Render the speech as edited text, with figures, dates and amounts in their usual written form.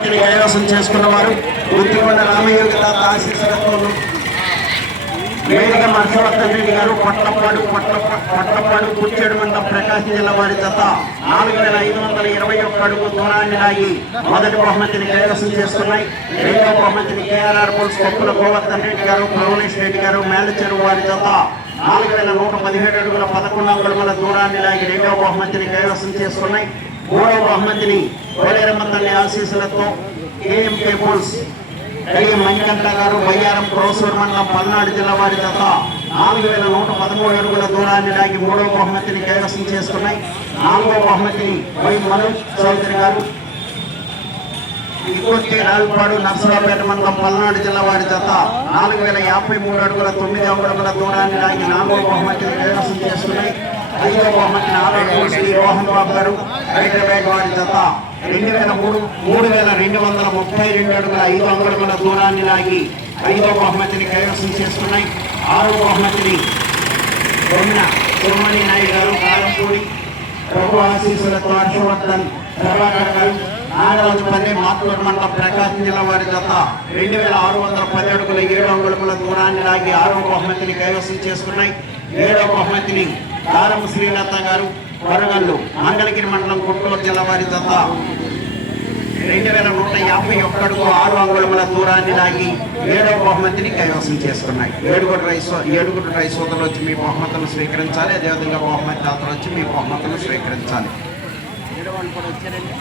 కైవసం చేసుకున్న వారు గుర్తికొండ రామయోగి తాత ఆశీస్సులతో వేదిక హర్షవర్ధన్ రెడ్డి గారు పొట్లపాడు కుర్చేడు మండలం ప్రకాశం జిల్లా వారి జత 4521 అడుగు దూరాన్ని లాగి మొదటి బహుమతిని కైవసం చేసుకున్నాయి. రెండవ బహుమతిని కేఆర్ఆర్ పోల్స్ కొప్పుల గోవర్ధన్ రెడ్డి గారు, భువనేష్ రెడ్డి గారు, మేలచెరువు వారి జత 4117 అడుగుల 11 అంగుళముల దూరాన్ని లాగి రెండవ బహుమతిని కైవసం చేసుకున్నాయి. మూడవ బహుమతిని కోలేరమ్మ తల్లి ఆశీస్సులతో ఏఎంకే పోల్స్ మణికంఠ గారు, బయ్యారం క్రోసూర్ మండలం పల్నాడు జిల్లా వారి జత 4113 అడుగుల దూరాన్ని లాగి మూడవ బహుమతిని కైవసం చేసుకున్నాయి. నాలుగవ బహుమతిని వై మనోజ్ చౌదరి గారు, ఇకొట్టి రావిపాడు నర్సరావుపేట మండలం పల్నాడు జిల్లా వారి జత 4053 అడుగుల 9 అంగుళముల దూరాన్ని లాగి నాలుగవ బహుమతిని కైవసం చేసుకున్నాయి. ఐదవ బహుమతిని ఆరోగ్య శ్రీ రోహన్ బాబు గారు, హైదరాబాద్ వారి జత 3232 అడుగుల 5 అంగుళముల దూరాన్ని లాగి ఐదవ బహుమతిని కైవసం చేసుకున్నాయి. ఆరవ బహుమతిని సుమణి నాయుడు గారు, కారంపూడి ప్రభు ఆశీస్సులతో హర్షవర్ధన్ ప్రభాకర్ గారు, నాగరాజుపల్లి మాతూరు మండలం ప్రకాశం జిల్లా వారి జత 2610 అడుగుల 7 అంగుళముల దూరాన్ని లాగి ఆరవ బహుమతిని కైవసం చేసుకున్నాయి. ఏడవ బహుమతిని దారం శ్రీలత గారు, వరగల్లు మంగళగిరి మండలం గుంటూరు జిల్లా వారి జత 2151 అడుగు 6 అంగుళముల దూరాన్ని లాగి ఏడవ బహుమతిని కైవసం చేసుకున్నాయి. ఏడుగురు రైస్ సోదరులు వచ్చి మీ బహుమతులను స్వీకరించాలి. అదేవిధంగా బహుమతి దాతలు వచ్చి మీ బహుమతులను స్వీకరించాలి.